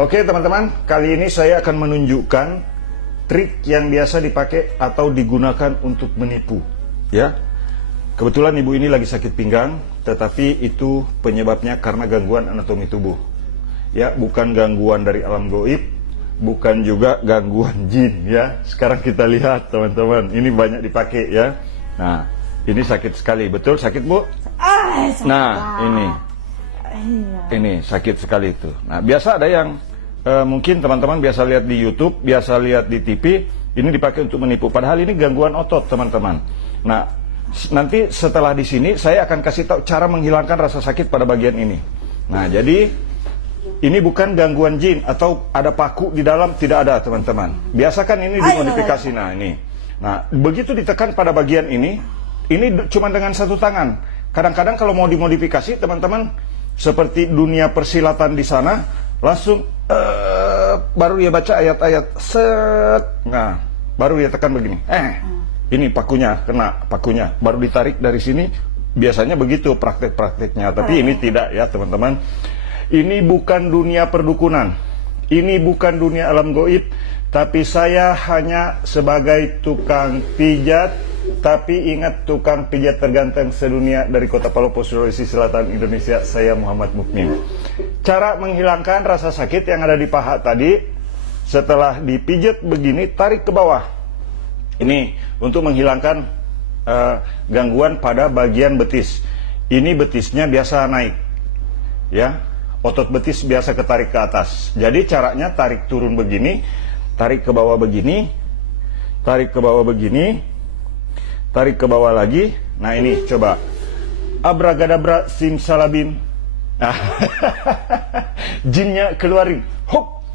Oke teman-teman, kali ini saya akan menunjukkan trik yang biasa dipakai atau digunakan untuk menipu. Ya, kebetulan ibu ini lagi sakit pinggang, tetapi itu penyebabnya karena gangguan anatomi tubuh. Ya, bukan gangguan dari alam goib, bukan juga gangguan jin. Ya, sekarang kita lihat teman-teman, ini banyak dipakai ya. Nah, ini sakit sekali, betul sakit bu? Nah, ini sakit sekali itu. Nah, biasa ada yang mungkin teman-teman biasa lihat di YouTube, biasa lihat di TV, ini dipakai untuk menipu. Padahal ini gangguan otot, teman-teman. Nah, nanti setelah di sini saya akan kasih tahu cara menghilangkan rasa sakit pada bagian ini. Nah, jadi ini bukan gangguan jin atau ada paku di dalam, tidak ada, teman-teman. Biasakan ini dimodifikasi. Nah, ini. Nah, begitu ditekan pada bagian ini cuma dengan satu tangan. Kadang-kadang kalau mau dimodifikasi, teman-teman, seperti dunia persilatan di sana, langsung baru dia baca ayat-ayat, set, nah baru dia tekan begini, ini pakunya, kena pakunya, baru ditarik dari sini. Biasanya begitu praktek-prakteknya, tapi ini tidak ya teman-teman. Ini bukan dunia perdukunan, ini bukan dunia alam goib, tapi saya hanya sebagai tukang pijat. Tapi ingat, tukang pijat terganteng sedunia dari Kota Palopo, Sulawesi Selatan, Indonesia. Saya Muhammad Mukmin. Cara menghilangkan rasa sakit yang ada di paha tadi, setelah dipijat begini, tarik ke bawah. Ini untuk menghilangkan gangguan pada bagian betis. Ini betisnya biasa naik, ya. Otot betis biasa ketarik ke atas. Jadi caranya tarik turun begini, tarik ke bawah begini, tarik ke bawah begini, tarik ke bawah lagi. Nah ini coba abragadabra simsalabim. Jinnya keluarin, hop.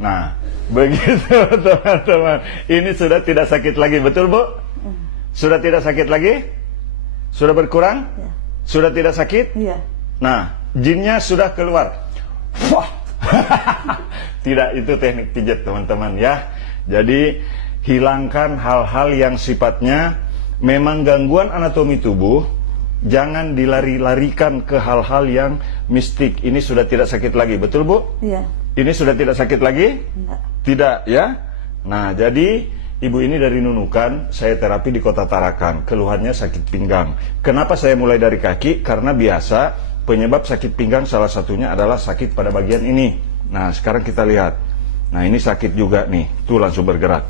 Nah begitu teman-teman. Ini sudah tidak sakit lagi, betul bu? Sudah tidak sakit lagi? Sudah berkurang? Ya. Sudah tidak sakit? Ya. Nah jinnya sudah keluar. Tidak, itu teknik pijat teman-teman ya. Jadi hilangkan hal-hal yang sifatnya memang gangguan anatomi tubuh. Jangan dilari-larikan ke hal-hal yang mistik. Ini sudah tidak sakit lagi, betul bu? Iya. Ini sudah tidak sakit lagi? Enggak. Tidak ya. Nah jadi ibu ini dari Nunukan, saya terapi di Kota Tarakan. Keluhannya sakit pinggang. Kenapa saya mulai dari kaki? Karena biasa penyebab sakit pinggang salah satunya adalah sakit pada bagian ini. Nah sekarang kita lihat. Nah ini sakit juga nih, tuh langsung bergerak.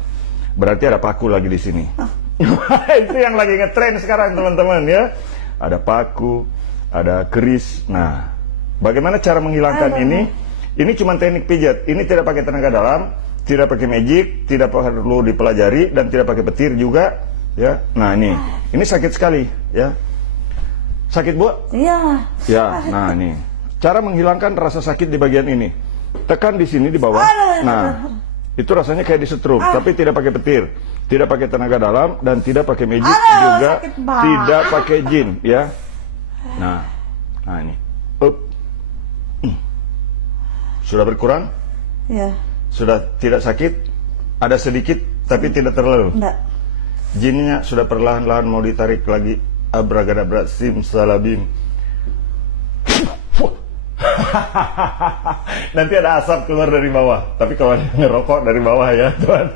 Berarti ada paku lagi di sini. Itu yang lagi ngetren sekarang teman-teman ya. Ada paku, ada keris. Nah, bagaimana cara menghilangkan ini? Ini cuma teknik pijat. Ini tidak pakai tenaga dalam, tidak pakai magic, tidak perlu dipelajari, dan tidak pakai petir juga. Ya, nah ini sakit sekali. Ya, sakit bu? Iya. Ya, nah ini. Cara menghilangkan rasa sakit di bagian ini. Tekan di sini di bawah. Nah. Itu rasanya kayak disetrum, tapi tidak pakai petir, tidak pakai tenaga dalam, dan tidak pakai magic, juga tidak pakai jin, ya. Nah ini, sudah berkurang? Ya. Sudah tidak sakit? Ada sedikit, tapi tidak terlalu. Enggak. Jinnya sudah perlahan-lahan mau ditarik lagi. Abragadabra simsalabim. Nanti ada asap keluar dari bawah. Tapi kalau ngerokok dari bawah ya Tuhan.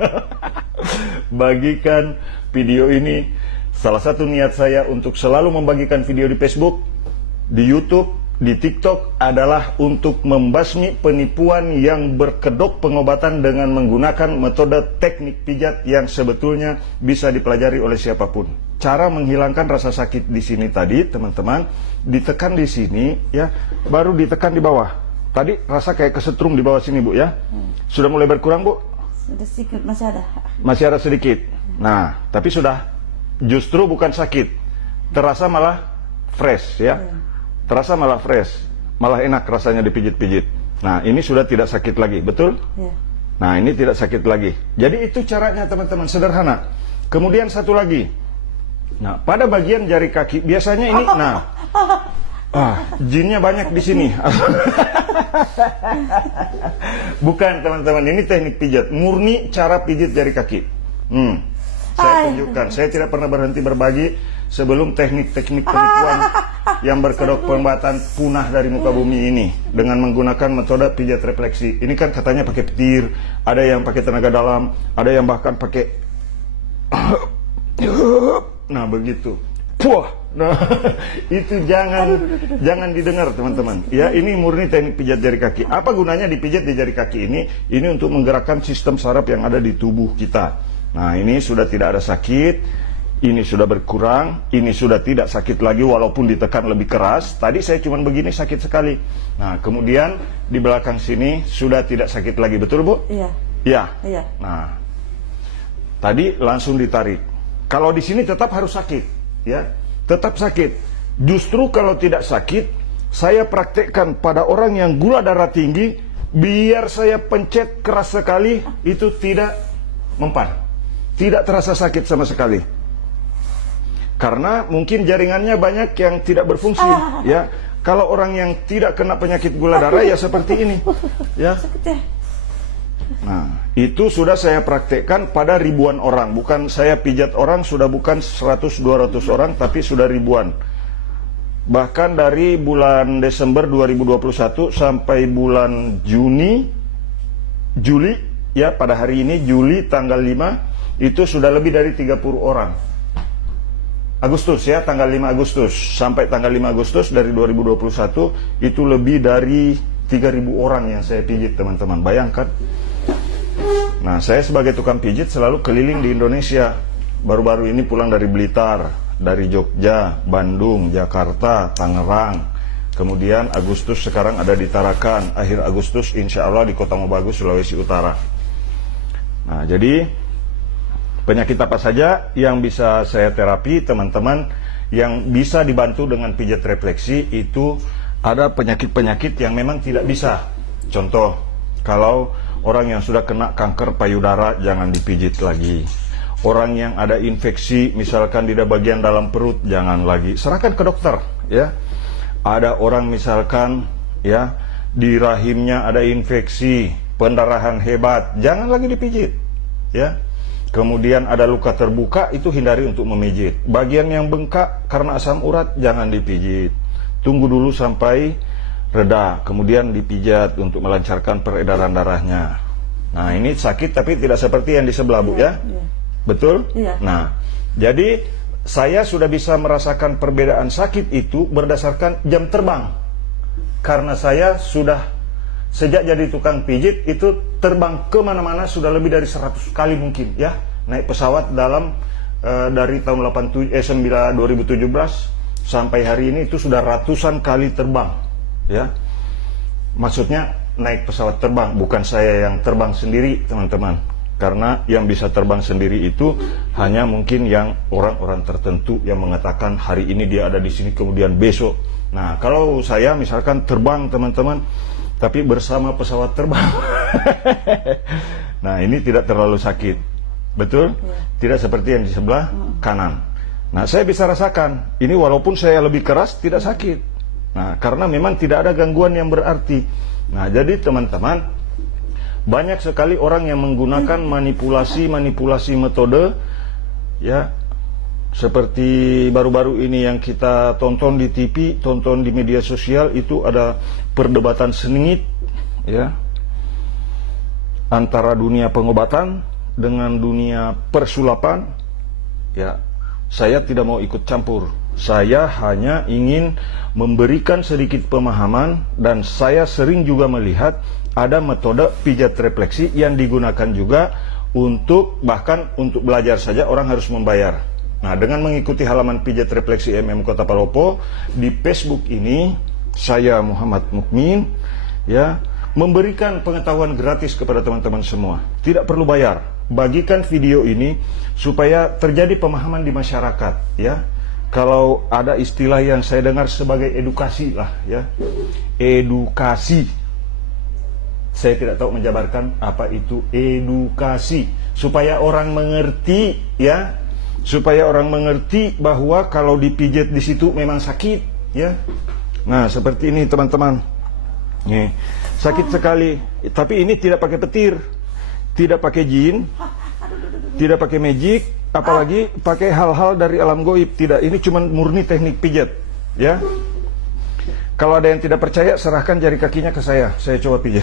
Bagikan video ini. Salah satu niat saya untuk selalu membagikan video di Facebook, di YouTube, di TikTok adalah untuk membasmi penipuan yang berkedok pengobatan dengan menggunakan metode teknik pijat yang sebetulnya bisa dipelajari oleh siapapun. Cara menghilangkan rasa sakit di sini tadi, teman-teman, ditekan di sini ya, baru ditekan di bawah. Tadi rasa kayak kesetrum di bawah sini, Bu ya. Sudah mulai berkurang, Bu? Sudah sedikit, masih ada. Masih ada sedikit. Nah, tapi sudah justru bukan sakit. Terasa malah fresh ya. Terasa malah fresh, malah enak rasanya dipijit-pijit. Nah, ini sudah tidak sakit lagi, betul? Ya. Nah, ini tidak sakit lagi. Jadi itu caranya teman-teman, sederhana. Kemudian satu lagi. Nah, pada bagian jari kaki biasanya ini, jinnya banyak di sini. Bukan teman-teman, ini teknik pijat, murni cara pijit jari kaki. Saya tunjukkan. Saya tidak pernah berhenti berbagi sebelum teknik-teknik penipuan yang berkedok pembatan punah dari muka bumi ini dengan menggunakan metode pijat refleksi. Ini kan katanya pakai petir, ada yang pakai tenaga dalam, ada yang bahkan pakai nah begitu. Puah. Nah, itu jangan didengar teman-teman. Ya, ini murni teknik pijat jari kaki. Apa gunanya dipijat di jari kaki ini? Ini untuk menggerakkan sistem saraf yang ada di tubuh kita. Nah, ini sudah tidak ada sakit. Ini sudah berkurang, ini sudah tidak sakit lagi walaupun ditekan lebih keras. Tadi saya cuma begini sakit sekali. Nah, kemudian di belakang sini sudah tidak sakit lagi, betul Bu? Iya. Iya. Iya. Nah, tadi langsung ditarik. Kalau di sini tetap harus sakit, ya, tetap sakit. Justru kalau tidak sakit, saya praktekkan pada orang yang gula darah tinggi, biar saya pencet keras sekali, itu tidak mempan, tidak terasa sakit sama sekali. Karena mungkin jaringannya banyak yang tidak berfungsi, ya. Kalau orang yang tidak kena penyakit gula darah ya seperti ini, ya. Sakit ya. Nah, itu sudah saya praktekkan pada ribuan orang. Bukan saya pijat orang, sudah bukan 100-200 orang, tapi sudah ribuan. Bahkan dari bulan Desember 2021 sampai bulan Juli, ya pada hari ini Juli tanggal 5, itu sudah lebih dari 30 orang. Agustus ya, tanggal 5 Agustus sampai tanggal 5 Agustus dari 2021 itu lebih dari 3.000 orang yang saya pijit teman-teman, bayangkan. Nah, saya sebagai tukang pijit selalu keliling di Indonesia. Baru-baru ini pulang dari Blitar, dari Jogja, Bandung, Jakarta, Tangerang. Kemudian Agustus sekarang ada di Tarakan, akhir Agustus insya Allah di Kota Mobagus, Sulawesi Utara. Nah, jadi penyakit apa saja yang bisa saya terapi teman-teman, yang bisa dibantu dengan pijat refleksi? Itu ada penyakit-penyakit yang memang tidak bisa. Contoh, kalau orang yang sudah kena kanker payudara jangan dipijit lagi. Orang yang ada infeksi misalkan di bagian dalam perut jangan lagi, serahkan ke dokter, ya. Ada orang misalkan ya di rahimnya ada infeksi, pendarahan hebat, jangan lagi dipijit, ya. Kemudian ada luka terbuka, itu hindari untuk memijit. Bagian yang bengkak karena asam urat jangan dipijit. Tunggu dulu sampai reda, kemudian dipijat untuk melancarkan peredaran darahnya. Nah, ini sakit tapi tidak seperti yang di sebelah Bu, ya. Iya. Betul? Iya. Nah, jadi saya sudah bisa merasakan perbedaan sakit itu berdasarkan jam terbang. Karena saya sudah sejak jadi tukang pijit itu terbang kemana-mana sudah lebih dari 100 kali mungkin, ya. Naik pesawat dalam dari tahun 2017 sampai hari ini itu sudah ratusan kali terbang, ya. Maksudnya naik pesawat terbang, bukan saya yang terbang sendiri teman-teman. Karena yang bisa terbang sendiri itu hanya mungkin yang orang-orang tertentu yang mengatakan hari ini dia ada di sini kemudian besok. Nah, kalau saya misalkan terbang teman-teman, tapi bersama pesawat terbang. Nah, ini tidak terlalu sakit. Betul? Ya. Tidak seperti yang di sebelah kanan. Nah, saya bisa rasakan, ini walaupun saya lebih keras, tidak sakit. Nah, karena memang tidak ada gangguan yang berarti. Nah, jadi teman-teman, banyak sekali orang yang menggunakan manipulasi metode, ya, seperti baru-baru ini yang kita tonton di TV, tonton di media sosial, itu ada perdebatan sengit, ya, antara dunia pengobatan dengan dunia persulapan. Ya, saya tidak mau ikut campur. Saya hanya ingin memberikan sedikit pemahaman, dan saya sering juga melihat ada metode pijat refleksi yang digunakan juga untuk, bahkan untuk belajar saja orang harus membayar. Nah, dengan mengikuti halaman pijat refleksi MM Kota Palopo di Facebook ini, saya Muhammad Mukmin, ya, memberikan pengetahuan gratis kepada teman-teman semua. Tidak perlu bayar. Bagikan video ini supaya terjadi pemahaman di masyarakat, ya. Kalau ada istilah yang saya dengar sebagai edukasi lah, ya. Edukasi. Saya tidak tahu menjabarkan apa itu edukasi, supaya orang mengerti, ya. Supaya orang mengerti bahwa kalau dipijat di situ memang sakit, ya. Nah, seperti ini teman-teman. Nih, sakit sekali. Tapi ini tidak pakai petir, tidak pakai jin, tidak pakai magic, apalagi pakai hal-hal dari alam goib. Tidak, ini cuma murni teknik pijat. Ya. Kalau ada yang tidak percaya, serahkan jari kakinya ke saya coba pijat.